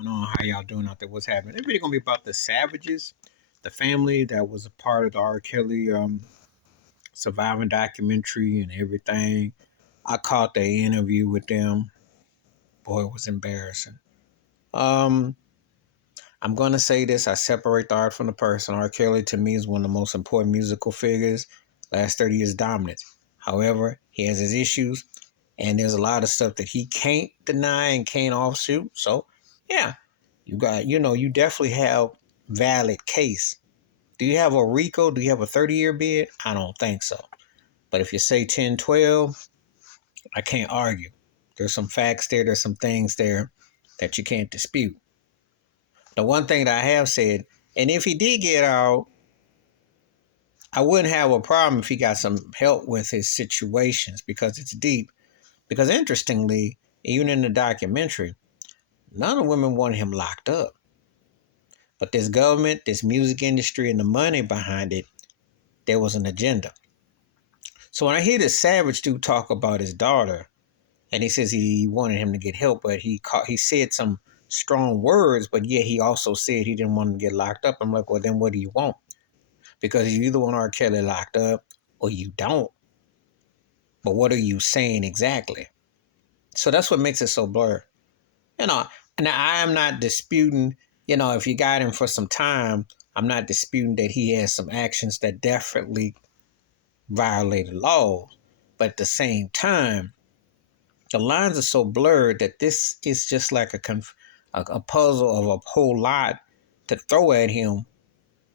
Going on? How y'all doing out there? What's happening? It's really gonna be about the Savages, the family that was a part of the R. Kelly surviving documentary and everything. I caught the interview with them. Boy, it was embarrassing. Um, I'm gonna say this: I separate the art from the person. R. Kelly to me is one of the most important musical figures. Last 30 years dominance. However, he has his issues, and there's a lot of stuff that he can't deny and can't offshoot. So, yeah, you definitely have valid case. Do you have a RICO? Do you have a 30-year bid? I don't think so. But if you say 10, 12, I can't argue. There's some facts there. There's some things there that you can't dispute. The one thing that I have said, and if he did get out, I wouldn't have a problem if he got some help with his situations because it's deep. Because interestingly, even in the documentary, none of the women wanted him locked up. But this government, this music industry, and the money behind it, there was an agenda. So when I hear this Savage dude talk about his daughter, and he says he wanted him to get help, but he said some strong words, but yet he also said he didn't want him to get locked up. I'm like, well, then what do you want? Because you either want R. Kelly locked up or you don't. But what are you saying exactly? So that's what makes it so blurred. You know, and I am not disputing, if you got him for some time, I'm not disputing that he has some actions that definitely violated laws. But at the same time, the lines are so blurred that this is just like a puzzle of a whole lot to throw at him,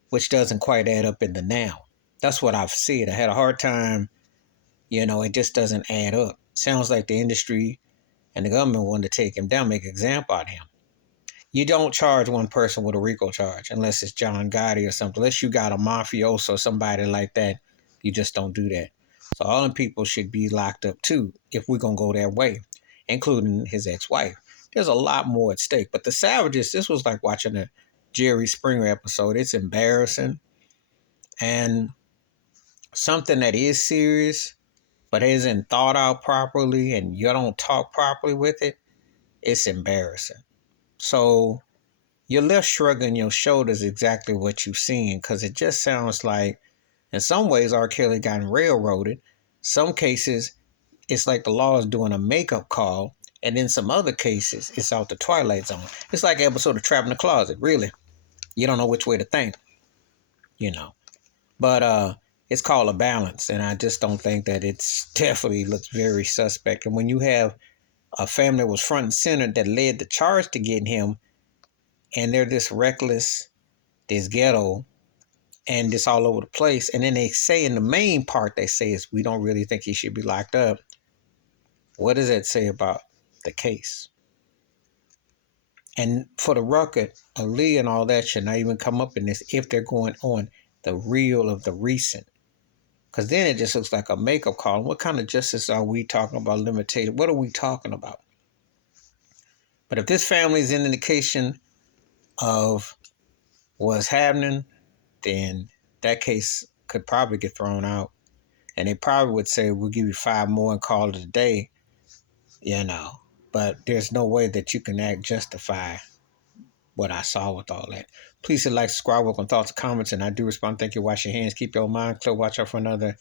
which doesn't quite add up in the now. That's what I've said. I had a hard time, it just doesn't add up. Sounds like the industry and the government wanted to take him down, make an example out of him. You don't charge one person with a RICO charge unless it's John Gotti or something. Unless you got a mafioso or somebody like that, you just don't do that. So all them people should be locked up too if we're going to go that way, including his ex-wife. There's a lot more at stake. But the Savages, this was like watching a Jerry Springer episode. It's embarrassing. And something that is serious but isn't thought out properly and you don't talk properly with it, it's embarrassing. So you're left shrugging your shoulders exactly what you're seeing because it just sounds like, in some ways, R. Kelly got railroaded. Some cases, it's like the law is doing a makeup call. And in some other cases, it's out the Twilight Zone. It's like an episode of Trap in the Closet, really. You don't know which way to think, you know. But it's called a balance. And I just don't think that it's definitely looks very suspect. And when you have a family that was front and center that led the charge to getting him, and they're this reckless, this ghetto, and this all over the place. And then they say in the main part, they say is we don't really think he should be locked up. What does that say about the case? And for the record, Ali and all that should not even come up in this if they're going on the real of the recent. Because then it just looks like a makeup call. What kind of justice are we talking about limited? What are we talking about? But if this family is an indication of what's happening, then that case could probably get thrown out. And they probably would say, we'll give you 5 more and call it a day, But there's no way that you can justify what I saw with all that. Please hit like, subscribe, welcome thoughts and comments, and I do respond. Thank you. Wash your hands. Keep your mind clear. Watch out for another.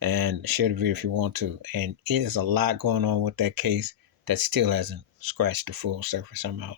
And share the video if you want to. And it is a lot going on with that case that still hasn't scratched the full surface. I'm out.